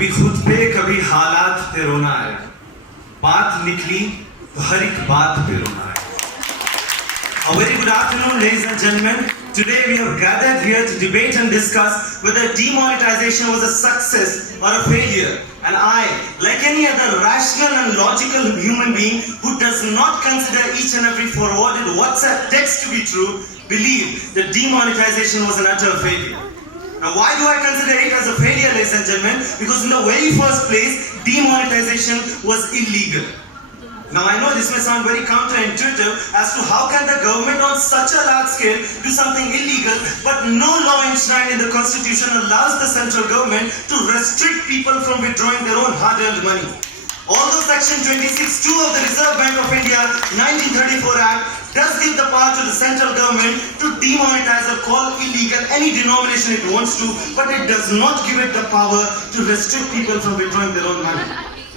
कभी खुद पे कभी हालात पे रोना आया, बात निकली तो हर एक बात पे रोना आया. A very good afternoon, ladies and gentlemen. Today we have gathered here to debate and discuss whether demonetization was a success or a failure. And I, like any other rational and logical human being who does not consider each and every forwarded WhatsApp text to be true, believe that demonetization was an utter failure. Now, why do I consider it as a failure, ladies and gentlemen? Because in the very first place, demonetization was illegal. Now, I know this may sound very counterintuitive as to how can the government on such a large scale do something illegal, but no law enshrined in the constitution allows the central government to restrict people from withdrawing their own hard-earned money. Although Section 26(2) of the Reserve Bank of India 1934 Act does give the power to the central government to demonetize or call illegal any denomination it wants to, but it does not give it the power to restrict people from withdrawing their own money.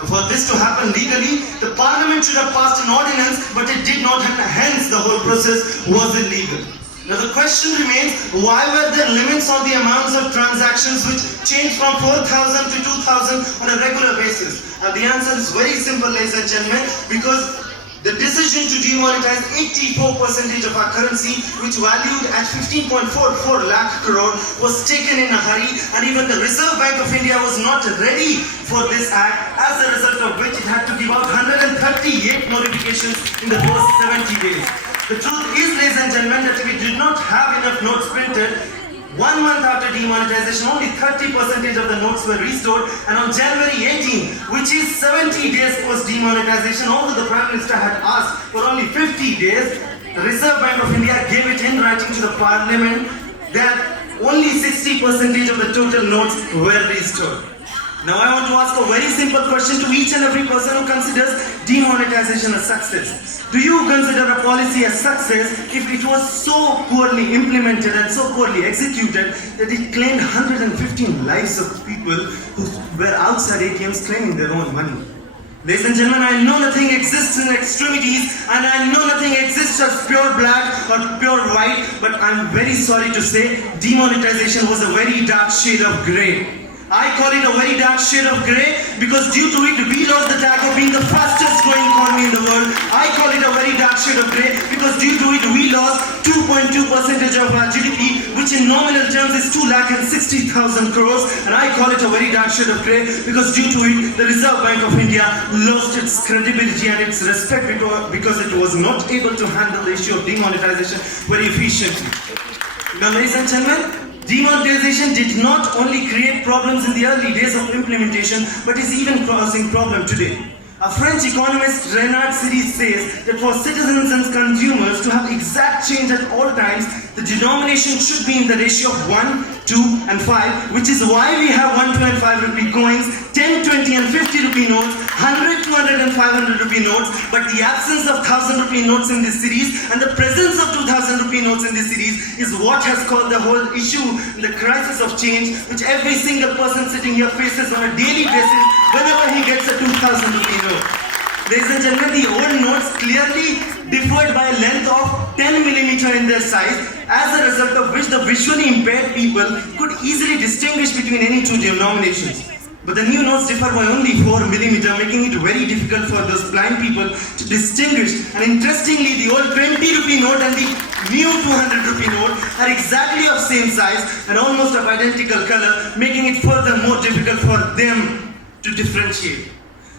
Now, for this to happen legally, the parliament should have passed an ordinance, but it did not, and hence the whole process was illegal. Now the question remains, why were there limits on the amounts of transactions which changed from 4,000 to 2,000 on a regular basis? And the answer is very simple, ladies and gentlemen, because the decision to demonetize 84% of our currency, which valued at 15.44 lakh crore, was taken in a hurry, and even the Reserve Bank of India was not ready for this act, as a result of which it had to give out 138 notifications in the first 70 days. The truth is, ladies and gentlemen, that we did not have enough notes printed. 1 month after demonetization, only 30% of the notes were restored, and on January 18, which is 70 days post demonetization, although the Prime Minister had asked for only 50 days, the Reserve Bank of India gave it in writing to the Parliament that only 60% of the total notes were restored. Now I want to ask a very simple question to each and every person who considers demonetization a success. Do you consider a policy a success if it was so poorly implemented and so poorly executed that it claimed 115 lives of people who were outside ATMs claiming their own money? Ladies and gentlemen, I know nothing exists in extremities, and I know nothing exists as pure black or pure white, but I'm very sorry to say demonetization was a very dark shade of grey. I call it a very dark shade of grey because due to it we lost the tag of being the fastest growing economy in the world. I call it a very dark shade of grey because due to it we lost 2.2% of our GDP, which in nominal terms is 2,60,000 crores, and I call it a very dark shade of grey because due to it the Reserve Bank of India lost its credibility and its respect because it was not able to handle the issue of demonetization very efficiently. Now, ladies and gentlemen, demonetization did not only create problems in the early days of implementation, but is even causing problem today. A French economist, Renard Series, says that for citizens and consumers to have exact change at all times, the denomination should be in the ratio of 1, 2 and 5, which is why we have 1, 2 and 5 rupee coins, 10, 20 and 50 rupee notes, 100, 200 and 500 rupee notes, but the absence of 1000 rupee notes in this series and the presence of 2000 rupee notes in this series is what has caused the whole issue, the crisis of change, which every single person sitting here faces on a daily basis whenever he gets a 2000 rupee note. Ladies and gentlemen, the old notes clearly differed by a length of 10 millimeter in their size, as a result of which the visually impaired people could easily distinguish between any two denominations. But the new notes differ by only 4 millimeter, making it very difficult for those blind people to distinguish. And interestingly, the old 20 rupee note and the new 200 rupee note are exactly of same size and almost of identical color, making it further more difficult for them to differentiate.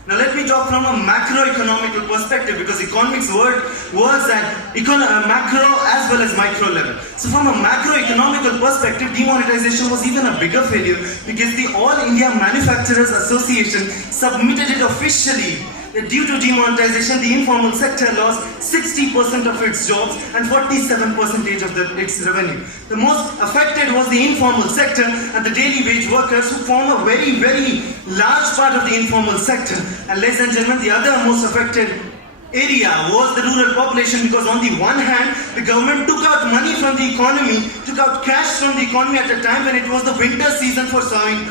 Now let me talk from a macroeconomical perspective, because economics works at macro as well as micro level. So from a macroeconomical perspective, demonetization was even a bigger failure because the All India Manufacturers Association submitted it officially that due to demonetization, the informal sector lost 60% of its jobs and 47% of its revenue. The most affected was the informal sector and the daily wage workers, who form a very, very large part of the informal sector. And ladies and gentlemen, the other most affected area was the rural population, because on the one hand, the government took out money from the economy, took out cash from the economy at a time when it was the winter season for sowing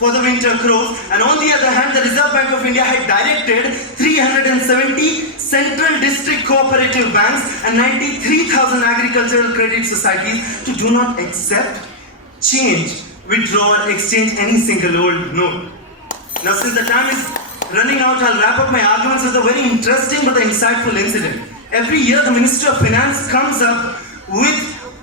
for the winter crops, and on the other hand, the Reserve Bank of India had directed 370 central district cooperative banks and 93,000 agricultural credit societies to do not accept, change, withdraw or exchange any single old note. Now, since the time is running out, I'll wrap up my arguments with a very interesting but insightful incident. Every year, the Ministry of Finance comes up with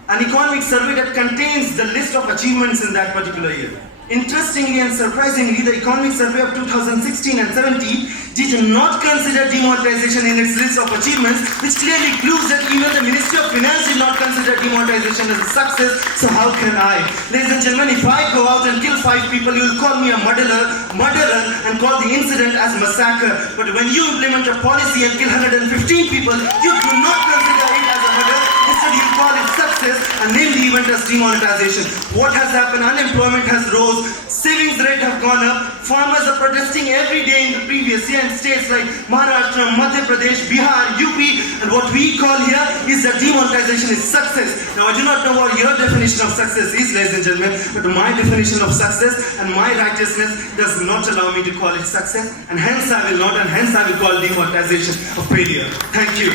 an economic survey that contains the list of achievements in that particular year. Interestingly and surprisingly, the economic survey of 2016 and 17 did not consider demonetization in its list of achievements, which clearly proves that even the Ministry of Finance did not consider demonetization as a success. So how can I? Ladies and gentlemen, if I go out and kill 5 people, you will call me a murderer, and call the incident as massacre. But when you implement a policy and kill 115 people, you do not consider it as a murder. Instead, you call it success and name the event as demonetization. What has happened? Unemployment has rose, savings rate have gone up, farmers are protesting every day in the previous year in states like Maharashtra, Madhya Pradesh, Bihar, UP, and what we call here is that demonetization is success. Now, I do not know what your definition of success is, ladies and gentlemen, but my definition of success and my righteousness does not allow me to call it success, and hence I will not, and hence I will call demonetization a failure. Thank you.